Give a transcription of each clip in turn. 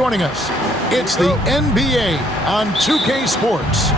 joining us. It's the NBA on 2K Sports.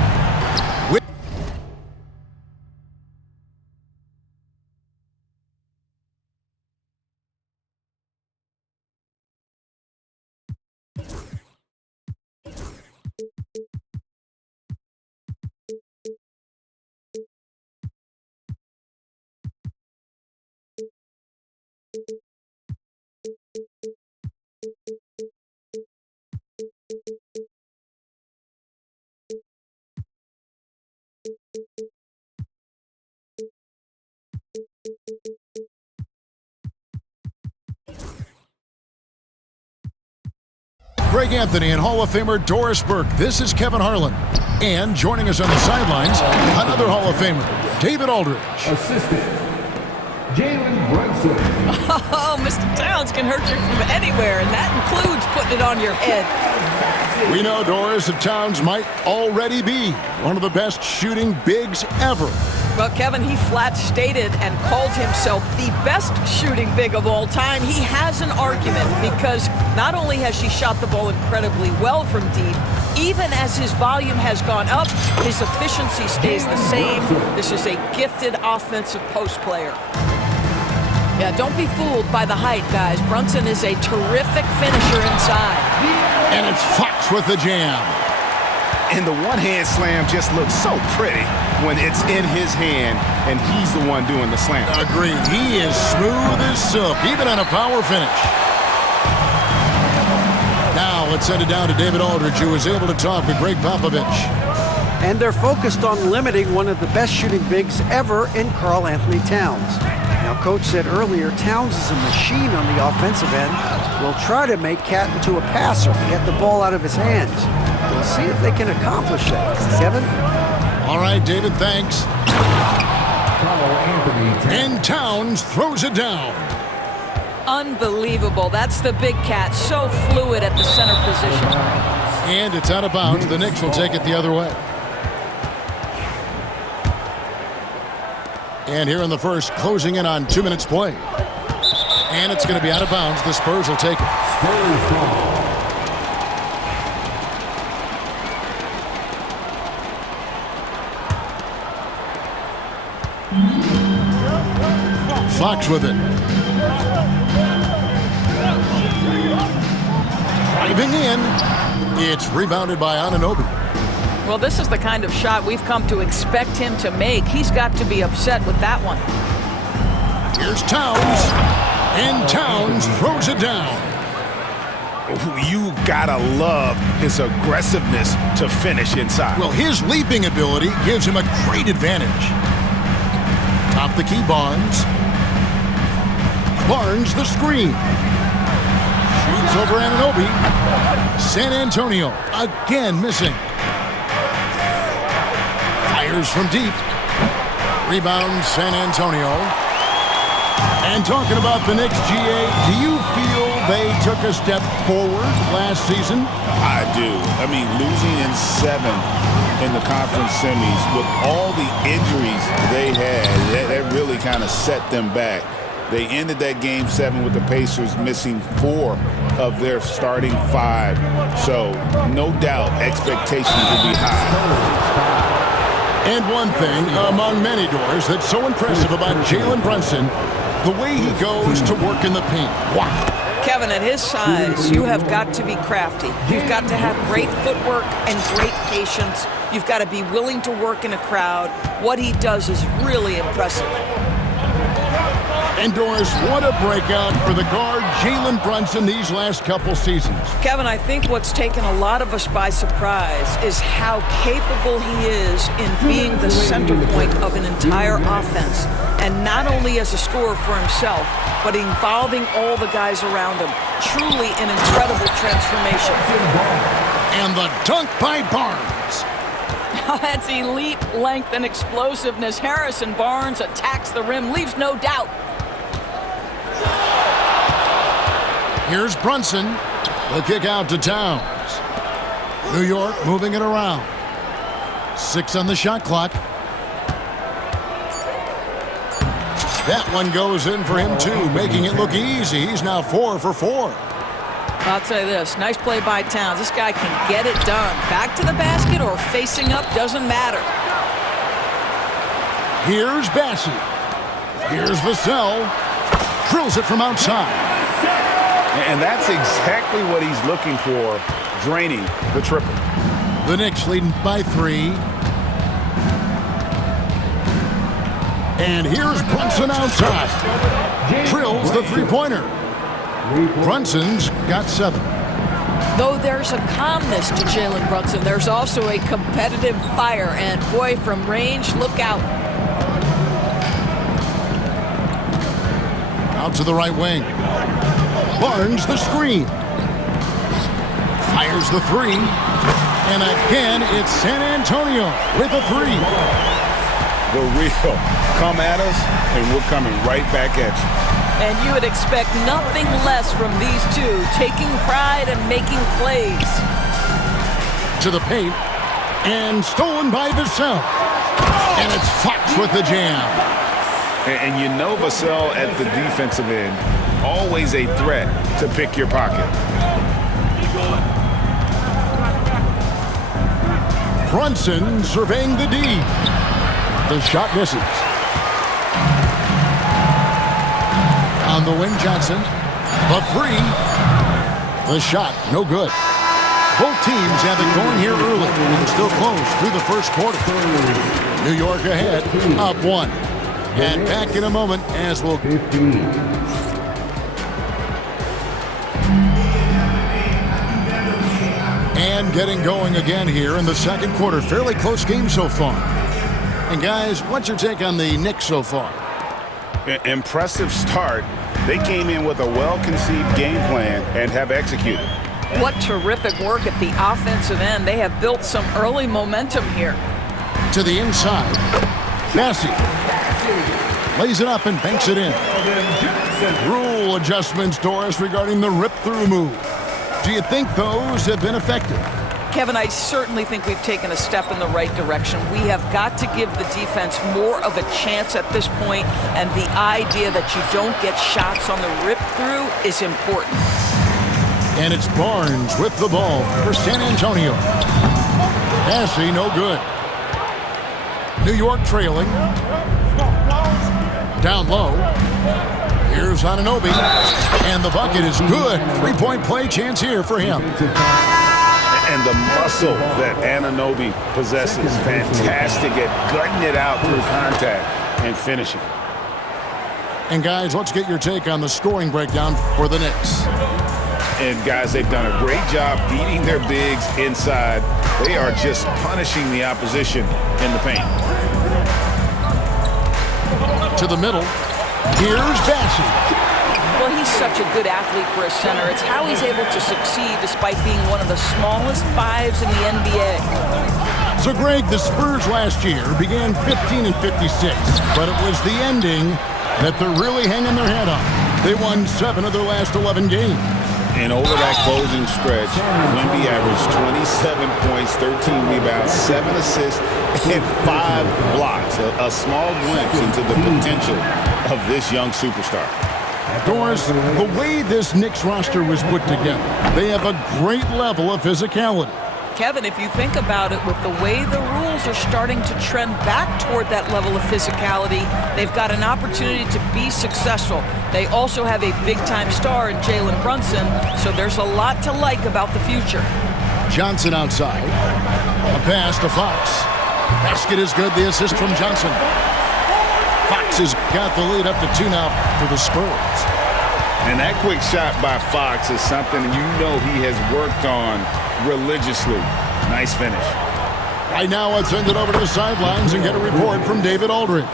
Greg Anthony and Hall of Famer Doris Burke. This is Kevin Harlan. And joining us on the sidelines, another Hall of Famer, David Aldridge. Assistant, Jalen Brunson. Oh, Mr. Towns can hurt you from anywhere, and that includes putting it on your head. We know, Doris, that Towns might already be one of the best shooting bigs ever. Well, Kevin, he flat stated and called himself the best shooting big of all time. He has an argument because not only has she shot the ball incredibly well from deep, even as his volume has gone up, his efficiency stays the same. This is a gifted offensive post player. Yeah, don't be fooled by the height, guys. Brunson is a terrific finisher inside. And it's Fox with the jam. And the one-hand slam just looks so pretty when it's in his hand and he's the one doing the slam. Agreed. He is smooth as silk, even on a power finish. Now let's send it down to David Aldridge, who was able to talk with Greg Popovich. And they're focused on limiting one of the best shooting bigs ever in Karl Anthony Towns. Now, Coach said earlier, Towns is a machine on the offensive end. Will try to make Cat into a passer, get the ball out of his hands. We'll see if they can accomplish that. Kevin? All right, David, thanks. Karl Anthony. And Towns throws it down. Unbelievable. That's the big Cat. So fluid at the center position. And it's out of bounds. The Knicks will take it the other way. And here in the first, closing in on 2 minutes played. And it's going to be out of bounds. The Spurs will take it. Spurs ball. Fox with it. Driving in. It's rebounded by Anunoby. Well, this is the kind of shot we've come to expect him to make. He's got to be upset with that one. Here's Towns. And Towns throws it down. You gotta love his aggressiveness to finish inside. Well, his leaping ability gives him a great advantage. Top the key, Barnes. Barnes the screen. Shoots over Anunoby. San Antonio again missing. Fires from deep. Rebound San Antonio. And talking about the Knicks, GA, do you feel they took a step forward last season? I do. I mean, losing in 7 in the conference semis with all the injuries they had, that really kind of set them back. They ended that game 7 with the Pacers missing 4 of their starting 5. So, no doubt, expectations will be high. And one thing, among many, Doors, that's so impressive about Jalen Brunson, the way he goes to work in the paint. Wow. Kevin, at his size, you have got to be crafty. You've got to have great footwork and great patience. You've got to be willing to work in a crowd. What he does is really impressive. And Doris, what a breakout for the guard Jalen Brunson these last couple seasons. Kevin, I think what's taken a lot of us by surprise is how capable he is in being the center point of an entire offense. And not only as a scorer for himself, but involving all the guys around him. Truly an incredible transformation. And the dunk by Barnes. That's elite length and explosiveness. Harrison Barnes attacks the rim, leaves no doubt. Here's Brunson. The kick out to Towns. New York moving it around. 6 on the shot clock. That one goes in for him too, making it look easy. He's now 4 for 4. I'll tell you this, nice play by Towns. This guy can get it done. Back to the basket or facing up, doesn't matter. Here's Bassey. Here's Vassell. Drills it from outside. And that's exactly what he's looking for, draining the triple. The Knicks leading by 3. And here's Brunson outside. Drills the three-pointer. Brunson's got 7. Though there's a calmness to Jalen Brunson, there's also a competitive fire. And boy, from range, look out. Out to the right wing. Barnes the screen. Fires the 3. And again, it's San Antonio with a 3. The real come at us, and we're coming right back at you. And you would expect nothing less from these two, taking pride and making plays. To the paint. And stolen by Vassell. And it's Fox with the jam. And you know Vassell at the defensive end, always a threat to pick your pocket. Brunson surveying the D. The shot misses. On the wing, Johnson. The 3. The shot, no good. Both teams have it going here early and still close through the first quarter. New York ahead, up 1. And back in a moment as we'll... 15. And getting going again here in the second quarter. Fairly close game so far. And guys, what's your take on the Knicks so far? Impressive start. They came in with a well-conceived game plan and have executed. What terrific work at the offensive end. They have built some early momentum here. To the inside. Bassey lays it up and banks it in. Rule adjustments, Doris, regarding the rip-through move. Do you think those have been effective? Kevin, I certainly think we've taken a step in the right direction. We have got to give the defense more of a chance at this point, and the idea that you don't get shots on the rip-through is important. And it's Barnes with the ball for San Antonio. Bassey, no good. New York trailing. Down low. Here's Anunoby. And the bucket is good. 3-point play chance here for him. And the muscle that Anunoby possesses, fantastic at gutting it out through contact and finishing. And guys, let's get your take on the scoring breakdown for the Knicks. And guys, they've done a great job beating their bigs inside. They are just punishing the opposition in the paint. To the middle. Here's Bassey. Well, he's such a good athlete for a center. It's how he's able to succeed despite being one of the smallest 5s in the NBA. So, Greg, the Spurs last year began 15 and 56, but it was the ending that they're really hanging their head on. They won 7 of their last 11 games. And over that closing stretch, Wemby averaged 27 points, 13 rebounds, 7 assists, and 5 blocks. A small glimpse into the potential of this young superstar. Doris, the way this Knicks roster was put together, they have a great level of physicality. Kevin, if you think about it, with the way the rules are starting to trend back toward that level of physicality, they've got an opportunity to be successful. They also have a big-time star in Jalen Brunson, so there's a lot to like about the future. Johnson outside. A pass to Fox. Basket is good. The assist from Johnson. Fox has got the lead up to 2 now for the Spurs. And that quick shot by Fox is something you know he has worked on religiously. Nice finish. Right now, let's send it over to the sidelines and get a report from David Aldridge.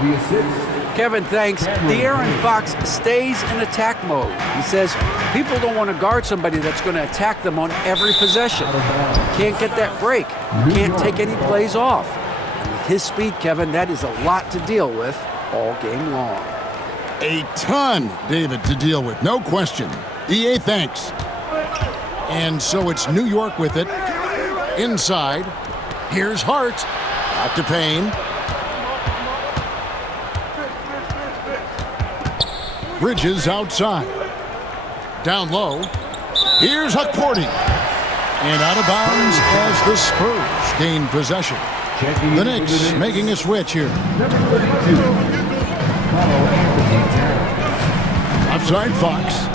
The assist. Kevin, thanks. De'Aaron Fox stays in attack mode. He says people don't want to guard somebody that's going to attack them on every possession. Can't get that break. Can't take any plays off. And with his speed, Kevin, that is a lot to deal with all game long. A ton, David, to deal with. No question. EA, thanks. And so it's New York with it. Inside. Here's Hart. Out to Payne. Bridges outside. Down low. Here's Hukporti. And out of bounds as the Spurs gain possession. The Knicks making a switch here. Number 32, Carl-Anthony Towns. Outside Fox.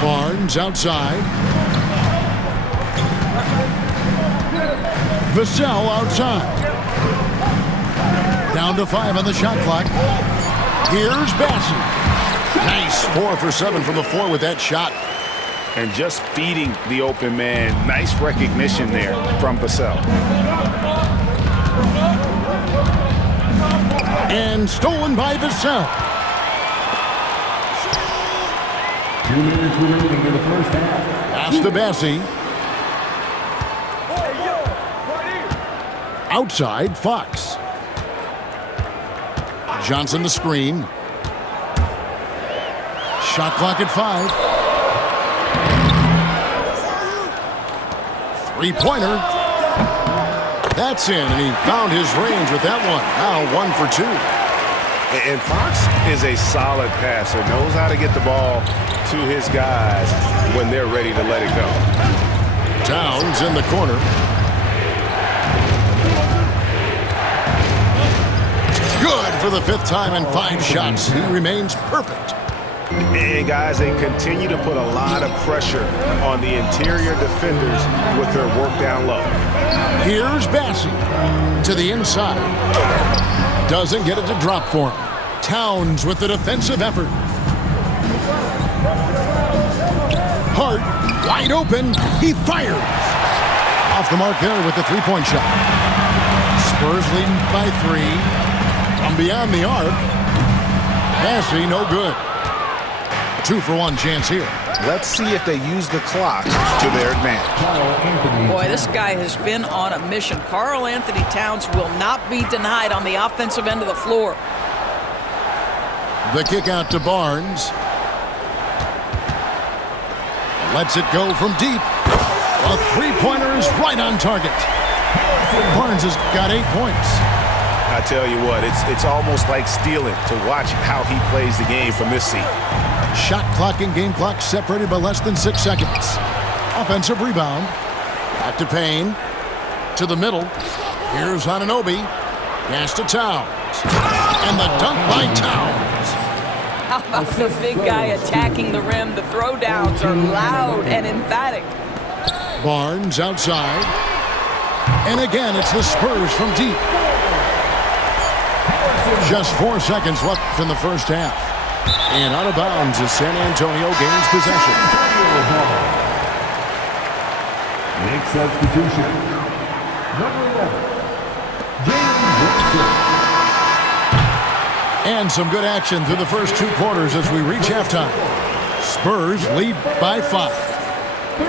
Barnes outside. Vassell outside. Down to 5 on the shot clock. Here's Bassey. Nice 4 for 7 from the floor with that shot. And just feeding the open man. Nice recognition there from Vassell. And stolen by Vassell. 2 minutes remaining in the first half. Pass to Bassey. Outside, Fox. Johnson the screen. Shot clock at 5. Three-pointer. That's in, and he found his range with that one. Now 1 for 2. And Fox is a solid passer. Knows how to get the ball to his guys when they're ready to let it go. Towns in the corner. Good for the 5th time in 5 shots. He remains perfect. And guys, they continue to put a lot of pressure on the interior defenders with their work down low. Here's Bassey to the inside. Doesn't get it to drop for him. Towns with the defensive effort. Hart wide open. He fires. Off the mark there with the 3-point shot. Spurs leading by 3. From beyond the arc. Bassey no good. 2 for 1 chance here. Let's see if they use the clock to their advantage. Boy, this guy has been on a mission. Karl-Anthony Towns will not be denied on the offensive end of the floor. The kick out to Barnes. Lets it go from deep. A 3-pointer is right on target. Barnes has got 8 points. I tell you what, it's almost like stealing to watch how he plays the game from this seat. Shot clock and game clock separated by less than 6 seconds. Offensive rebound. Back to Payne. To the middle. Here's Anunoby. Pass to Towns. And the dunk by Towns. How about the big guy attacking the rim? The throwdowns are loud and emphatic. Barnes outside. And again, it's the Spurs from deep. Just 4 seconds left in the first half. And out of bounds as San Antonio gains possession. Next substitution. Number 11, Jalen Brunson. And some good action through the first 2 quarters as we reach halftime. Spurs lead by 5.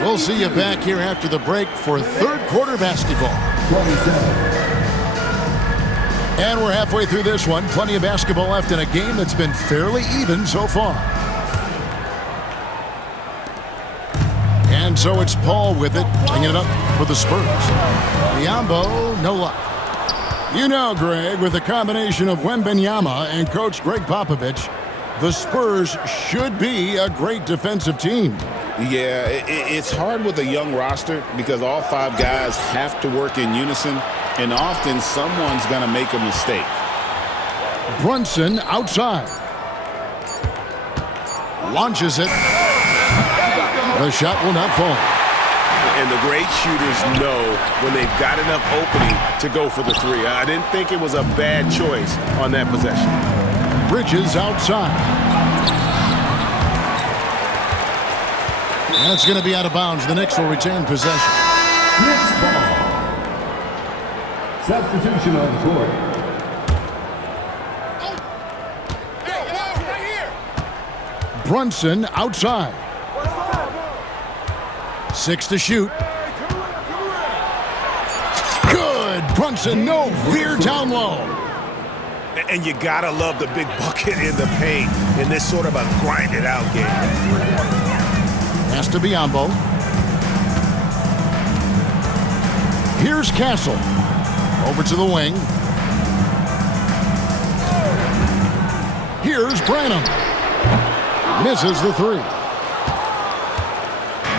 We'll see you back here after the break for 3rd quarter basketball. 27. And we're halfway through this one. Plenty of basketball left in a game that's been fairly even so far. And so it's Paul with it, bringing it up for the Spurs. Biyombo, no luck. You know, Greg, with a combination of Wembanyama and Coach Greg Popovich, the Spurs should be a great defensive team. Yeah, it's hard with a young roster because all 5 guys have to work in unison, and often someone's going to make a mistake. Brunson outside. Launches it. The shot will not fall. And the great shooters know when they've got enough opening to go for the 3. I didn't think it was a bad choice on that possession. Bridges outside. That's going to be out of bounds. The Knicks will retain possession. Knicks ball. Substitution on the court. Brunson outside. 6 to shoot. Good. Brunson, no fear down low. And you gotta love the big bucket in the paint in this sort of a grinded out game. Pass to Biyombo. Here's Castle. Over to the wing. Here's Branham. Misses the three.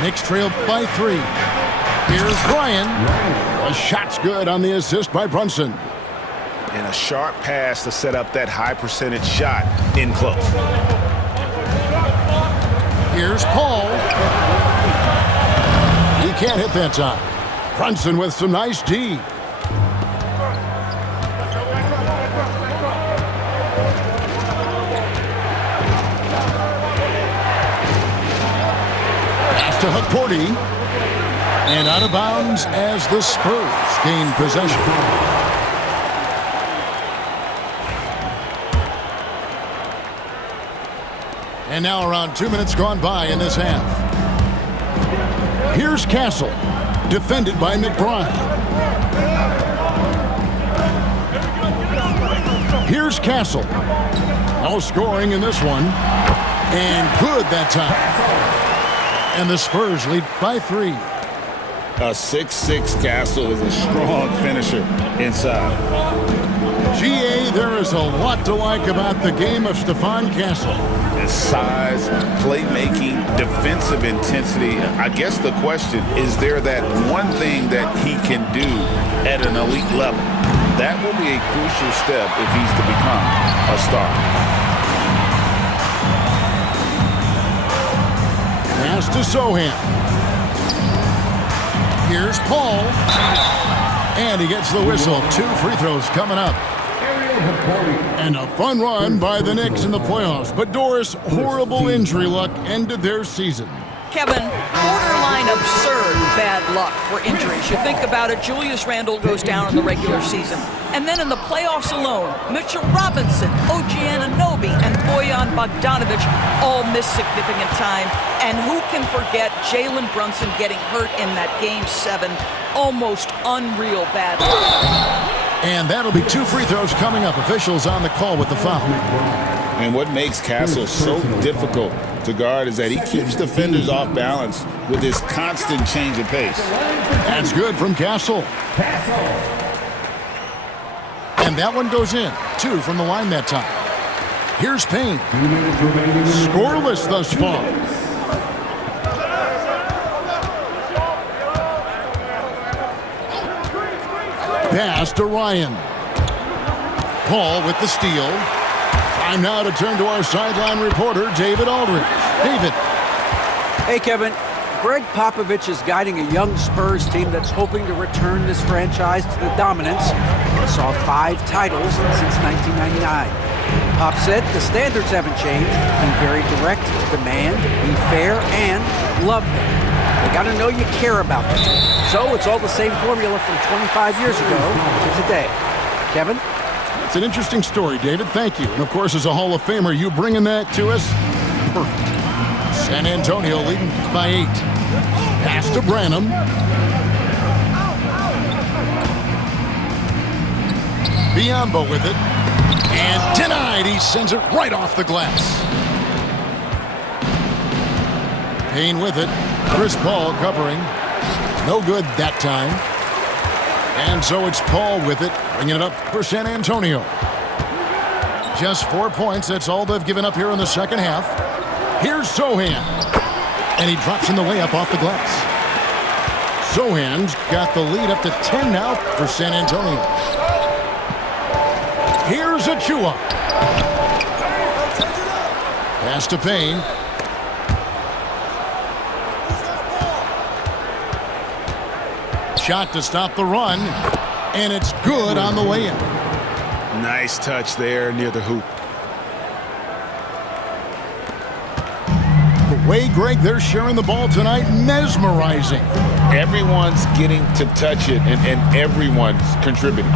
Knicks trail by 3. Here's Bryan. A shot's good on the assist by Brunson. And a sharp pass to set up that high percentage shot in close. Here's Paul. He can't hit that time. Brunson with some nice D. Pass to Hakordi. And out of bounds as the Spurs gain possession. And now around 2 minutes gone by in this half. Here's Castle, defended by McBride. Here's Castle. No scoring in this one. And good that time. And the Spurs lead by 3. A 6'6" Castle is a strong finisher inside. GA, there is a lot to like about the game of Stephon Castle. His size, playmaking, defensive intensity. I guess the question, is there that one thing that he can do at an elite level? That will be a crucial step if he's to become a star. Pass to Sochan. Here's Paul. And he gets the whistle. 2 free throws coming up. And a fun run by the Knicks in the playoffs. But Doris, horrible injury luck ended their season. Kevin, borderline absurd bad luck for injuries. You think about it, Julius Randle goes down in the regular season. And then in the playoffs alone, Mitchell Robinson, OG Anunoby, and Bojan Bogdanovic all miss significant time. And who can forget Jalen Brunson getting hurt in that Game 7? Almost unreal bad luck. And that'll be 2 free throws coming up. Officials on the call with the foul. And what makes Castle so difficult to guard is that he keeps defenders off balance with his constant change of pace. That's good from Castle. And that one goes in. 2 from the line that time. Here's Payne. Scoreless thus far. Pass to Ryan. Paul with the steal. Time now to turn to our sideline reporter, David Aldridge. David. Hey, Kevin. Greg Popovich is guiding a young Spurs team that's hoping to return this franchise to the dominance it saw 5 titles since 1999. Pop said the standards haven't changed. Be very direct, demand, be fair, and love them. They got to know you care about them. So it's all the same formula from 25 years ago to today. Kevin? It's an interesting story, David. Thank you. And, of course, as a Hall of Famer, you bringing that to us? Perfect. San Antonio leading by 8. Pass to Branham. Biyombo with it. And denied. He sends it right off the glass. Payne with it. Chris Paul covering. No good that time. And so it's Paul with it, bringing it up for San Antonio. Just 4 points. That's all they've given up here in the second half. Here's Sochan. And he drops in the layup off the glass. Sohan's got the lead up to 10 now for San Antonio. Here's Achua. Pass to Payne. Shot to stop the run, and it's good on the layup. Nice touch there near the hoop. The way, Greg, they're sharing the ball tonight, mesmerizing. Everyone's getting to touch it, and everyone's contributing.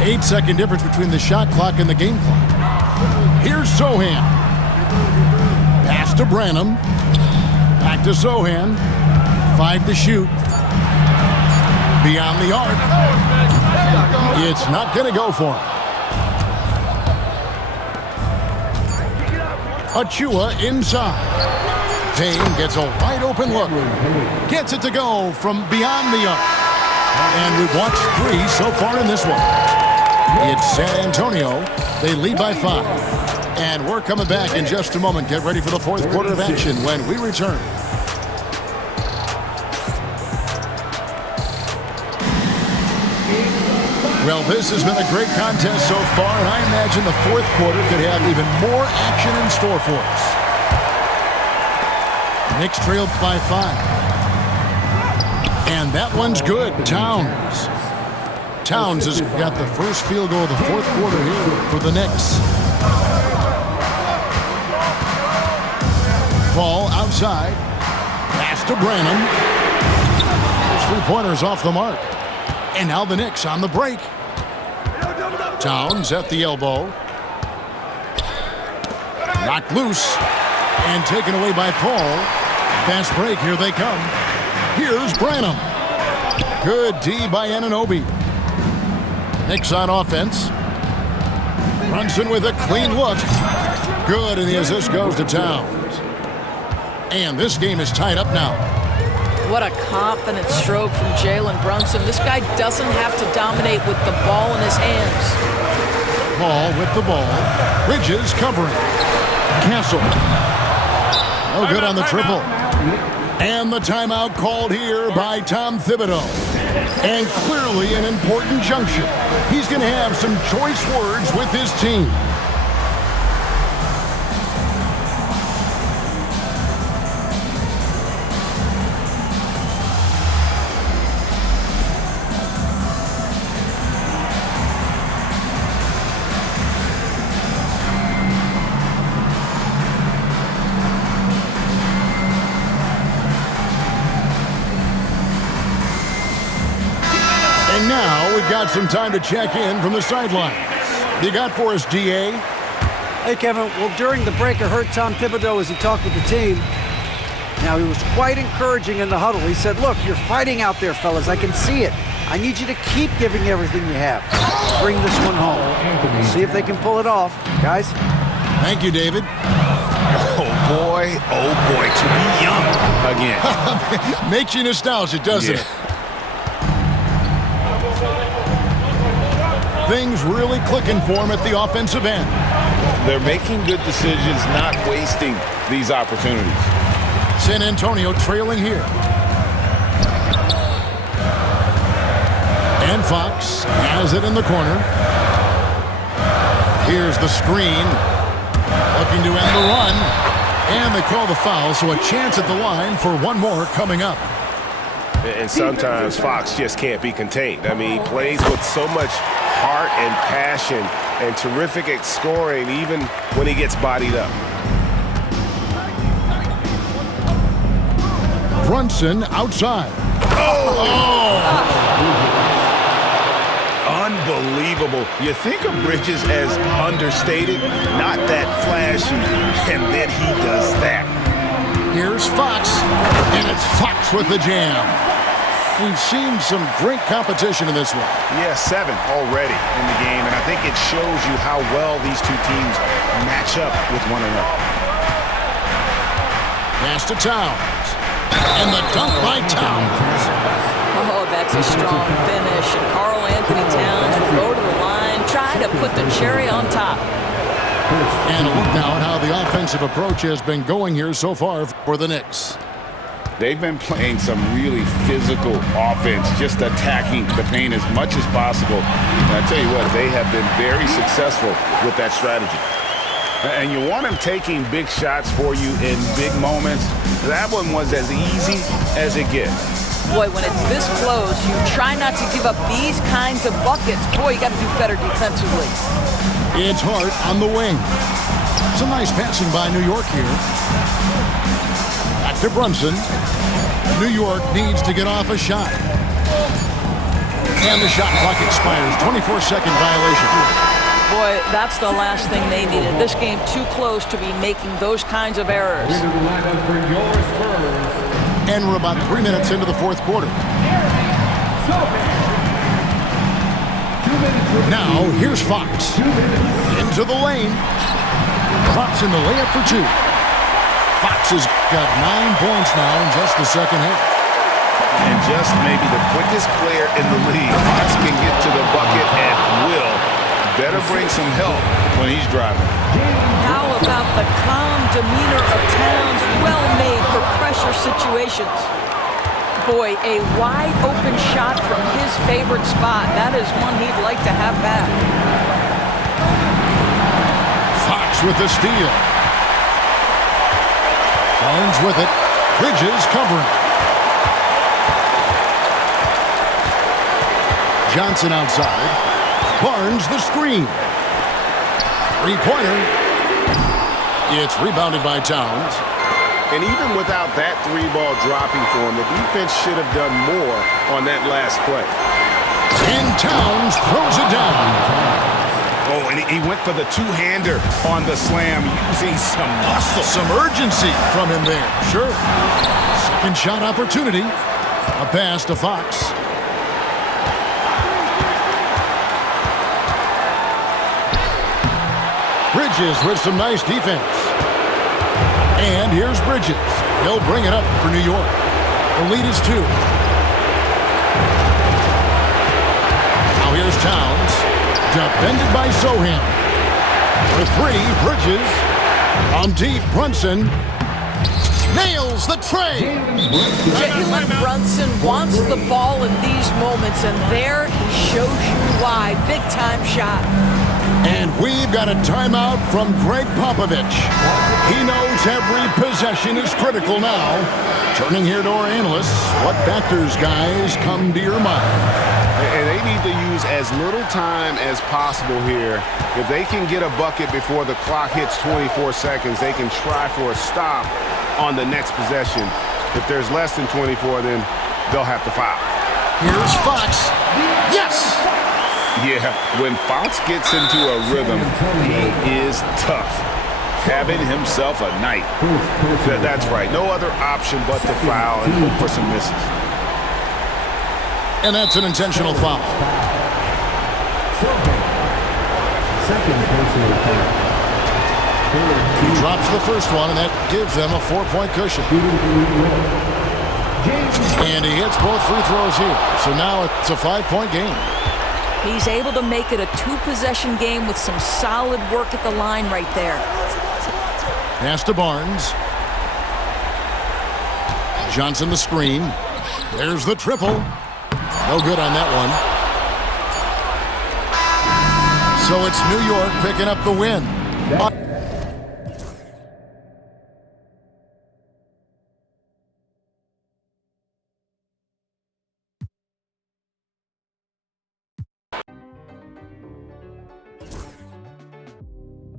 8-second difference between the shot clock and the game clock. Here's Sochan. Pass to Branham. Back to Sochan. 5 to shoot. Beyond the arc. It's not going to go for him. Achua inside. Payne gets a wide open look. Gets it to go from beyond the arc. And we've watched 3 so far in this one. It's San Antonio. They lead by 5. And we're coming back in just a moment. Get ready for the fourth quarter of action when we return. Well, this has been a great contest so far, and I imagine the fourth quarter could have even more action in store for us. Knicks trailed by 5. And that one's good. Towns has got the first field goal of the fourth quarter here for the Knicks. Ball outside. Pass to Branham. His three-pointers off the mark. And now the Knicks on the break. Towns at the elbow. Knocked loose. And taken away by Paul. Fast break. Here they come. Here's Branham. Good D by Anunoby. Knicks on offense. Brunson with a clean look. Good, and the assist goes to Towns. And this game is tied up now. What a confident stroke from Jalen Brunson. This guy doesn't have to dominate with the ball in his hands. Paul with the ball. Bridges covering. Castle. No good on the triple. And the timeout called here by Tom Thibodeau. And clearly an important juncture. He's going to have some choice words with his team. And now we've got some time to check in from the sidelines. You got for us, D.A.? Hey, Kevin. Well, during the break, I heard Tom Thibodeau as he talked with the team. Now, he was quite encouraging in the huddle. He said, look, you're fighting out there, fellas. I can see it. I need you to keep giving everything you have. Bring this one home. See if they can pull it off. Guys? Thank you, David. Oh, boy, to be young again. Makes you nostalgic, doesn't it? Things really clicking for him at the offensive end. They're making good decisions, not wasting these opportunities. San Antonio trailing here. And Fox has it in the corner. Here's the screen. Looking to end the run. And they call the foul, so a chance at the line for one more coming up. And sometimes Fox just can't be contained. I mean, he plays with so much heart and passion and terrific at scoring even when he gets bodied up. Brunson outside. Unbelievable. You think of Bridges as understated, not that flashy, and then he does that. Here's Fox, and it's Fox with the jam. We've seen some great competition in this one. Yeah, 7 already in the game, and I think it shows you how well these two teams match up with one another. Pass to Towns, and the dunk by Towns. Oh, that's a strong finish. And Karl Anthony Towns will go to the line, try to put the cherry on top. And a look now at how the offensive approach has been going here so far for the Knicks. They've been playing some really physical offense, just attacking the paint as much as possible. And I tell you what, they have been very successful with that strategy. And you want him taking big shots for you in big moments. That one was as easy as it gets. Boy, when it's this close, you try not to give up these kinds of buckets. Boy, you got to do better defensively. It's Hart on the wing. Some nice passing by New York here. Back to Brunson. New York needs to get off a shot. And the shot clock expires. 24-second violation. Boy, that's the last thing they needed. This game too close to be making those kinds of errors. And we're about 3 minutes into the fourth quarter. Now, here's Fox. Into the lane. Drops in the layup for 2. Fox has got 9 points now in just the second half. And just maybe the quickest player in the league. Fox can get to the bucket at will better bring some help when he's driving. How about the calm demeanor of Towns? Well made for pressure situations. Boy, a wide open shot from his favorite spot. That is one he'd like to have back. Fox with the steal. Barnes with it. Bridges covering. Johnson outside. Barnes the screen. Three-pointer. It's rebounded by Towns. And even without that three-ball dropping for him, the defense should have done more on that last play. And Towns throws it down. Oh, and he went for the two-hander on the slam, using some muscle. Some urgency from him there. Sure. Second shot opportunity. A pass to Fox. Bridges with some nice defense. And here's Bridges. He'll bring it up for New York. The lead is 2. Now here's Towns. Defended by Sohan. For 3, Bridges. On deep, Brunson. Nails the tray. Jalen Brunson wants the ball in these moments, and there he shows you why. Big-time shot. And we've got a timeout from Greg Popovich. He knows every possession is critical now. Turning here to our analysts, what factors, guys, come to your mind? And they need to use as little time as possible here. If they can get a bucket before the clock hits 24 seconds, they can try for a stop on the next possession. If there's less than 24, then they'll have to foul. Here's Fox. Yes! Yeah, when Fox gets into a rhythm, he is tough. Having himself a night. That's right. No other option but to foul and hope for some misses. And that's an intentional foul. Second personal foul. He drops the first one, and that gives them a 4-point cushion. And he hits both free throws here. So now it's a 5-point game. He's able to make it a 2-possession game with some solid work at the line right there. Pass to Barnes. Johnson the screen. There's the triple. No good on that one. So it's New York picking up the win.